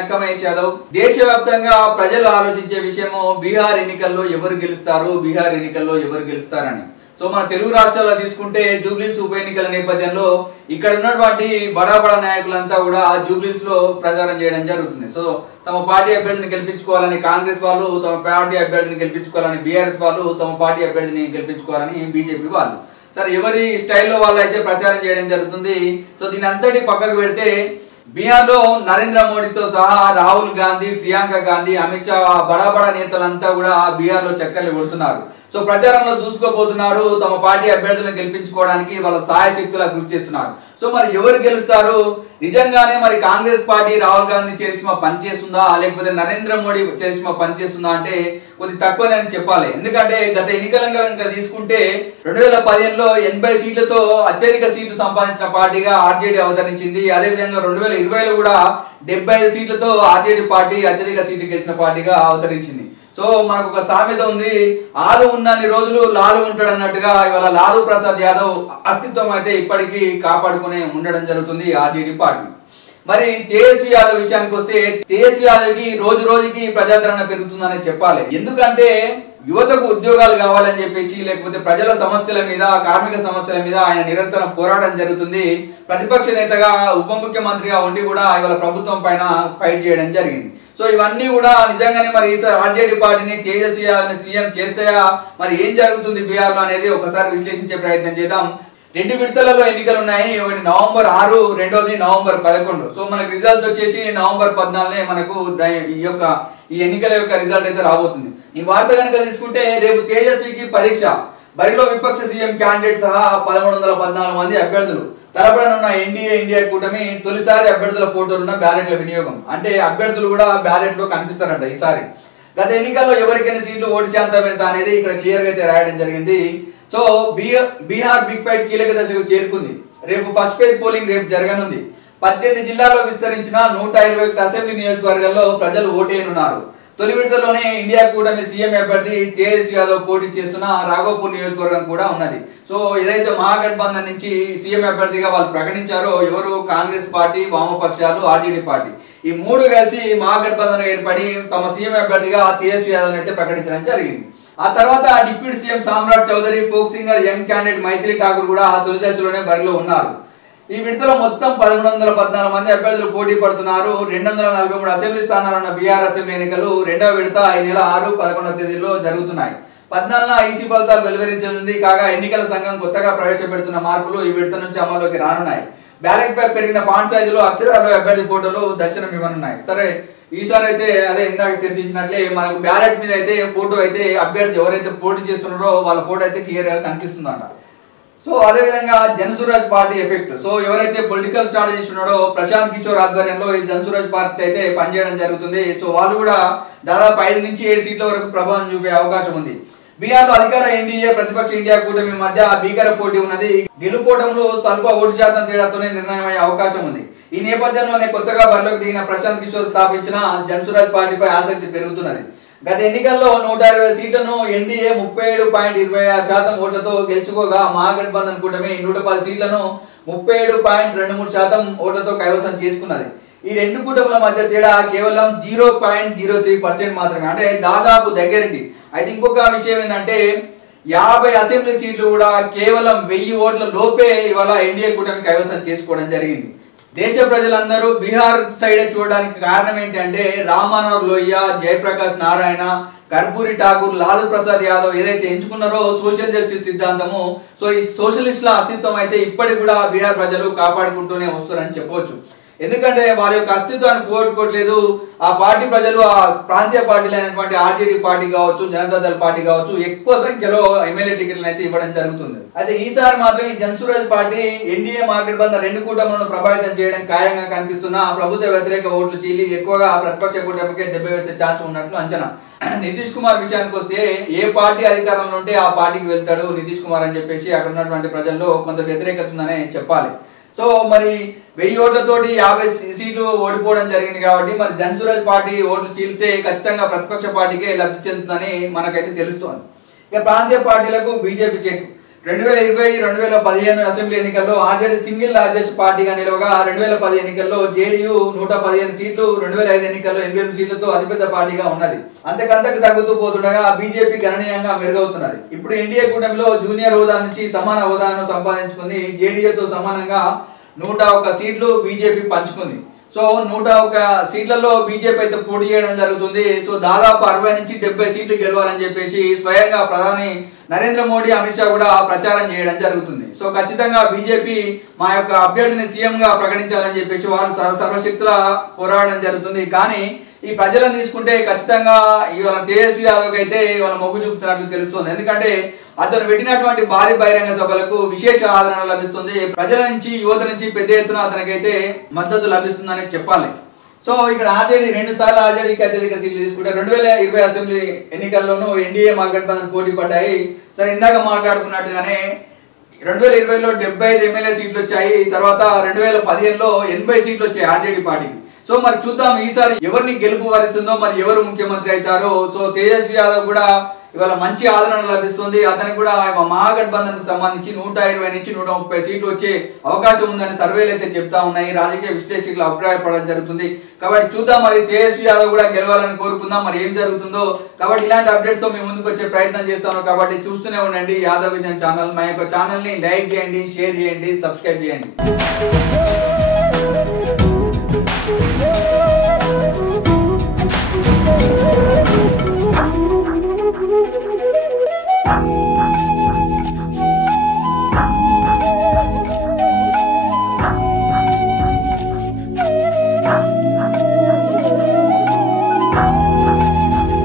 నక్క మహేష్ యాదవ్. దేశవ్యాప్తంగా ప్రజలు ఆలోచించే విషయము బీహార్ ఎన్నికల్లో ఎవరు గెలుస్తారని. సో మన తెలుగు రాష్ట్రాల్లో తీసుకుంటే జూబ్లీహిల్స్ ఉప ఎన్నికల నేపథ్యంలో ఇక్కడ ఉన్నటువంటి బడా నాయకులంతా కూడా జూబ్లీహిల్స్ లో ప్రచారం చేయడం జరుగుతుంది. సో తమ పార్టీ అభ్యర్థిని గెలిపించుకోవాలని కాంగ్రెస్ వాళ్ళు, తమ పార్టీ అభ్యర్థిని గెలిపించుకోవాలని బీఆర్ఎస్ వాళ్ళు, తమ పార్టీ అభ్యర్థిని గెలిపించుకోవాలని బీజేపీ వాళ్ళు. సరే ఎవరి స్టైల్లో వాళ్ళు అయితే ప్రచారం చేయడం జరుగుతుంది. సో దీని అంతటి పక్కకు పెడితే బీహార్ లో నరేంద్ర మోడీతో సహా రాహుల్ గాంధీ, ప్రియాంక గాంధీ, అమిత్ షా బడా నేతలంతా కూడా బీహార్ లో చక్కర్లు కొడుతున్నారు. సో ప్రచారంలో దూసుకోబోతున్నారు. తమ పార్టీ అభ్యర్థులను గెలిపించుకోవడానికి వాళ్ళ సాయశక్తులా కృషి చేస్తున్నారు. సో మరి ఎవరు గెలుస్తారు? నిజంగానే మరి కాంగ్రెస్ పార్టీ రాహుల్ గాంధీ చరిష్మా పనిచేస్తుందా, లేకపోతే నరేంద్ర మోడీ చరిష్మా పనిచేస్తుందా అంటే కొద్ది తక్కువనే అని చెప్పాలి. ఎందుకంటే గత ఎన్నికలంగా తీసుకుంటే 2015లో 80 సీట్లతో అత్యధిక సీట్లు సంపాదించిన పార్టీగా ఆర్జేడీ అవతరించింది. అదేవిధంగా 2020లో కూడా 75 సీట్లతో ఆర్జేడీ పార్టీ అత్యధిక సీట్లు గెలిచిన పార్టీగా అవతరించింది. సో మనకు ఒక సామెత ఉంది, ఆలు ఉన్నన్ని రోజులు లాలు ఉంటాడు అన్నట్టుగా ఇవాళ లాలూ ప్రసాద్ యాదవ్ అస్తిత్వం అయితే ఇప్పటికీ కాపాడుకునే ఉండడం జరుగుతుంది ఆర్జేడీ పార్టీ. మరి తేజస్వి యాదవ్ విషయానికి వస్తే తేజస్వి యాదవ్ కి రోజు రోజుకి ప్రజాదరణ పెరుగుతుందని చెప్పాలి. ఎందుకంటే యువతకు ఉద్యోగాలు కావాలని చెప్పేసి, లేకపోతే ప్రజల సమస్యల మీద, కార్మిక సమస్యల మీద ఆయన నిరంతరం పోరాటం జరుగుతుంది. ప్రతిపక్ష నేతగా, ఉప ముఖ్యమంత్రిగా ఉండి కూడా ఇవాళ ప్రభుత్వం పైన ఫైట్ చేయడం జరిగింది. సో ఇవన్నీ కూడా నిజంగానే మరి ఈసారి ఆర్జేడీ పార్టీని తేజస్వి యాదవ్ని సీఎం చేస్తాయా, మరి ఏం జరుగుతుంది బీహార్ లో అనేది ఒకసారి విశ్లేషించే ప్రయత్నం చేద్దాం. 2 విడతలలో ఎన్నికలు ఉన్నాయి. ఒకటి నవంబర్ 6, రెండోది నవంబర్ 11. సో మనకు రిజల్ట్స్ వచ్చేసి నవంబర్ 14 మనకు ఈ ఎన్నికల యొక్క రిజల్ట్ అయితే రాబోతుంది. ఈ వార్త కనుక తీసుకుంటే రేపు తేజస్వికి పరీక్ష. బరిలో విపక్ష సీఎం క్యాండిడేట్ సహా 1114 మంది అభ్యర్థులు. తలపడనున్న ఇండియా కూటమి తొలిసారి అభ్యర్థుల ఫోటోలున్న బ్యాలెట్ల వినియోగం. అంటే అభ్యర్థులు కూడా బ్యాలెట్ లో కనిపిస్తారంట ఈసారి. గత ఎన్నికల్లో ఎవరికైనా సీట్లు ఓటు శాతం ఎంత అనేది ఇక్కడ క్లియర్ గా అయితే రాయడం జరిగింది. సో బీహార్ బిగ్ ఫైట్ కీలక దశకు చేరుకుంది. రేపు ఫస్ట్ ఫేజ్ పోలింగ్ రేపు జరగనుంది. 18 జిల్లాల్లో విస్తరించిన 121 అసెంబ్లీ నియోజకవర్గాల్లో ప్రజలు ఓటేయనున్నారు. తొలి విడతలోనే ఇండియా కూటమి సీఎం అభ్యర్థి తేజస్వి యాదవ్ పోటీ చేస్తున్న రాఘోపూర్ నియోజకవర్గం కూడా ఉన్నది. సో ఏదైతే మహాగఠబంధన్ నుంచి సీఎం అభ్యర్థిగా వాళ్ళు ప్రకటించారో ఎవరు, కాంగ్రెస్ పార్టీ, వామపక్షాలు, ఆర్జేడీ పార్టీ, ఈ 3 కలిసి మహాగఠబంధన్ ఏర్పడి తమ సీఎం అభ్యర్థిగా తేజస్వి యాదవ్ అయితే ప్రకటించడం జరిగింది. ఆ తర్వాత deputy CM Samrat Choudhary, folk singer, young candidate Maithili Thakur కూడా తొలి దశలోనే బరిలో ఉన్నారు. ఈ విడతలో మొత్తం 1114 మంది అభ్యర్థులు పోటీ పడుతున్నారు. 243 అసెంబ్లీ స్థానాలున్న బీహార్ అసెంబ్లీ ఎన్నికలు 2వ విడత ఈ నెల 6, 11వ తేదీల్లో జరుగుతున్నాయి. 14న ఈసీ ఫలితాలు వెలువరించనుంది. కాగా ఎన్నికల సంఘం కొత్తగా ప్రవేశపెడుతున్న మార్పులు ఈ విడత నుంచి అమల్లోకి రానున్నాయి. బ్యాలెట్ పై పెరిగిన ఫాంట్ సైజులో అక్షరాలు అభ్యర్థి ఫోటోలు దర్శనం ఇవ్వనున్నాయి. సరే ఈసారి అయితే అదే ఇందాక చర్చించినట్లే మనకు బ్యాలెట్ మీద అయితే ఫోటో అయితే అభ్యర్థి ఎవరైతే పోటీ చేస్తున్నారో వాళ్ళ ఫోటో అయితే క్లియర్ గా కనిపిస్తుందంట. సో అదేవిధంగా జనసురాజ్ పార్టీ ఎఫెక్ట్. సో ఎవరైతే పొలిటికల్ స్ట్రాటజిస్ట్ ఉన్నాడో ప్రశాంత్ కిషోర్ ఆధ్వర్యంలో ఈ జనసురాజ్ పార్టీ అయితే పనిచేయడం జరుగుతుంది. సో వాళ్ళు కూడా దాదాపు 5 నుంచి 7 సీట్ల వరకు ప్రభావం చూపే అవకాశం ఉంది. బీహార్ లో అధికార ఎన్డీఏ, ప్రతిపక్ష ఇండియా కూటమి మధ్య భీకర పోటీ ఉన్నది. గెలుపోవడంలో స్వల్ప ఓటు శాతం తేడాతోనే నిర్ణయం అయ్యే అవకాశం ఉంది. ఈ నేపథ్యంలోనే కొత్తగా బరిలోకి దిగిన ప్రశాంత్ కిషోర్ స్థాపించిన జనసురాజ్ పార్టీపై ఆసక్తి పెరుగుతున్నది. గత ఎన్నికల్లో 120 సీట్లను ఎన్డీఏ 37.26% ఓట్లతో గెలుచుకోగా మహాగఠబంధన్ కూటమి 110 సీట్లను 37.23% ఓట్లతో కైవసం చేసుకున్నది. ఈ 2 కూటముల మధ్య తేడా కేవలం 0.03% మాత్రమే, అంటే దాదాపు దగ్గరికి. అయితే ఇంకొక విషయం ఏంటంటే 50 అసెంబ్లీ సీట్లు కూడా కేవలం 1000 ఓట్ల లోపే ఇవాళ ఎన్డీఏ కూటమి కైవసం చేసుకోవడం జరిగింది. దేశ ప్రజలందరూ బీహార్ సైడ్ చూడడానికి కారణం ఏంటంటే రామ్మనోహర్ లోహియా, జయప్రకాష్ నారాయణ, కర్పూరి ఠాకూర్, లాలూ ప్రసాద్ యాదవ్ ఏదైతే ఎంచుకున్నారో సోషల్ జస్టిస్ సిద్ధాంతము. సో ఈ సోషలిస్టుల అస్తిత్వం అయితే ఇప్పటికి కూడా బీహార్ ప్రజలు కాపాడుకుంటూనే వస్తారని చెప్పవచ్చు. ఎందుకంటే వారి యొక్క అస్తిత్వాన్ని పోగొట్టుకోవట్లేదు. ఆ పార్టీ ప్రజలు ఆ ప్రాంతీయ పార్టీలు అయినటువంటి ఆర్జేడీ పార్టీ కావచ్చు, జనతాదళ్ పార్టీ కావచ్చు ఎక్కువ సంఖ్యలో ఎమ్మెల్యే టికెట్లను అయితే ఇవ్వడం జరుగుతుంది. అయితే ఈసారి మాత్రం ఈ జనసురాజ్ పార్టీ ఎన్డీఏ మహాగఠబంధన్ 2 కూటములను ప్రభావితం చేయడం ఖాయంగా కనిపిస్తున్న ప్రభుత్వ వ్యతిరేక ఓట్లు చీలి ఎక్కువగా ప్రతిపక్ష కూటమికే దెబ్బ వేసే ఛాన్స్ ఉన్నట్లు అంచనా. నితీష్ కుమార్ విషయానికి వస్తే ఏ పార్టీ అధికారంలో ఉంటే ఆ పార్టీకి వెళ్తాడు నితీష్ కుమార్ అని చెప్పేసి అక్కడ ఉన్నటువంటి ప్రజల్లో కొంత వ్యతిరేకత ఉందనే చెప్పాలి. సో మరి 1000 ఓట్లతోటి 50 సీట్లు ఓడిపోవడం జరిగింది కాబట్టి మరి జనసురాజ్ పార్టీ ఓట్లు చీలితే ఖచ్చితంగా ప్రతిపక్ష పార్టీకే లబ్ధి చెందుతుందని మనకైతే తెలుస్తోంది. ఇక ప్రాంతీయ పార్టీలకు బీజేపీ చెక్. 2020-2015 అసెంబ్లీ ఎన్నికల్లో ఆర్జేడీ సింగిల్ లార్జెస్ట్ పార్టీగా నిలవగా 2010 ఎన్నికల్లో జేడీయూ 115 సీట్లు, 2005 ఎన్నికల్లో 88 సీట్లతో అతిపెద్ద పార్టీగా ఉన్నది. అంతకంతకు తగ్గుతూ పోతుండగా బీజేపీ గణనీయంగా మెరుగవుతున్నది. ఇప్పుడు ఎన్డీఏ కూటమిలో జూనియర్ హోదా నుంచి సమాన హోదాను సంపాదించుకుంది. జేడీయూతో సమానంగా 101 సీట్లు బీజేపీ పంచుకుంది. సో 101 సీట్లలో బీజేపీ అయితే పోటీ చేయడం జరుగుతుంది. సో దాదాపు 60 నుంచి 70 సీట్లు గెలవాలని చెప్పేసి స్వయంగా ప్రధాని నరేంద్ర మోడీ, అమిత్ షా కూడా ప్రచారం చేయడం జరుగుతుంది. సో ఖచ్చితంగా బీజేపీ మా యొక్క అభ్యర్థిని సీఎం గా ప్రకటించాలని చెప్పేసి వాళ్ళు సర్వశక్తుల పోరాడడం జరుగుతుంది. కానీ ఈ ప్రజలను తీసుకుంటే ఖచ్చితంగా ఇవాళ తేజస్వి యాదవ్ అయితే ఇవాళ మొగ్గు చూపుతున్నట్లు తెలుస్తుంది. ఎందుకంటే అతను పెట్టినటువంటి భారీ బహిరంగ సభలకు విశేష ఆదరణ లభిస్తుంది. ప్రజల నుంచి, యువత నుంచి పెద్ద ఎత్తున అతనికైతే మద్దతు లభిస్తుందని చెప్పాలి. సో ఇక్కడ ఆర్జేడీ 2 సార్లు ఆర్జేడీకి అత్యధిక సీట్లు తీసుకుంటే 2020 అసెంబ్లీ ఎన్నికల్లోనూ ఎన్డీఏ మహాగఠబంధన్ పోటీ పడ్డాయి. సరే, ఇందాక మాట్లాడుకున్నట్టుగానే 2020లో 75 ఎమ్మెల్యే సీట్లు వచ్చాయి. తర్వాత 2015లో 80 సీట్లు వచ్చాయి ఆర్జేడీ పార్టీకి. సో మరి చూద్దాం ఈసారి ఎవరిని గెలుపు వరిస్తుందో, మరి ఎవరు ముఖ్యమంత్రి అవుతారో. సో తేజస్వి యాదవ్ కూడా ఇవాళ మంచి ఆదరణ లభిస్తుంది. అతనికి కూడా మహాగఠబంధన్ కు సంబంధించి 120 నుంచి 130 సీట్లు వచ్చే అవకాశం ఉందని సర్వేలు అయితే చెప్తా ఉన్నాయి. రాజకీయ విశ్లేషకులు అభిప్రాయపడడం జరుగుతుంది. కాబట్టి చూద్దాం, మరి తేజస్వి యాదవ్ కూడా గెలవాలని కోరుకుందాం. మరి ఏం జరుగుతుందో. కాబట్టి ఇలాంటి అప్డేట్స్ తో మేము ముందుకు వచ్చే ప్రయత్నం చేస్తాను. కాబట్టి చూస్తూనే ఉండండి యాదవ్ విజన్ ఛానల్. మా యొక్క ఛానల్ ని లైక్ చేయండి, షేర్ చేయండి, సబ్స్క్రైబ్ చేయండి.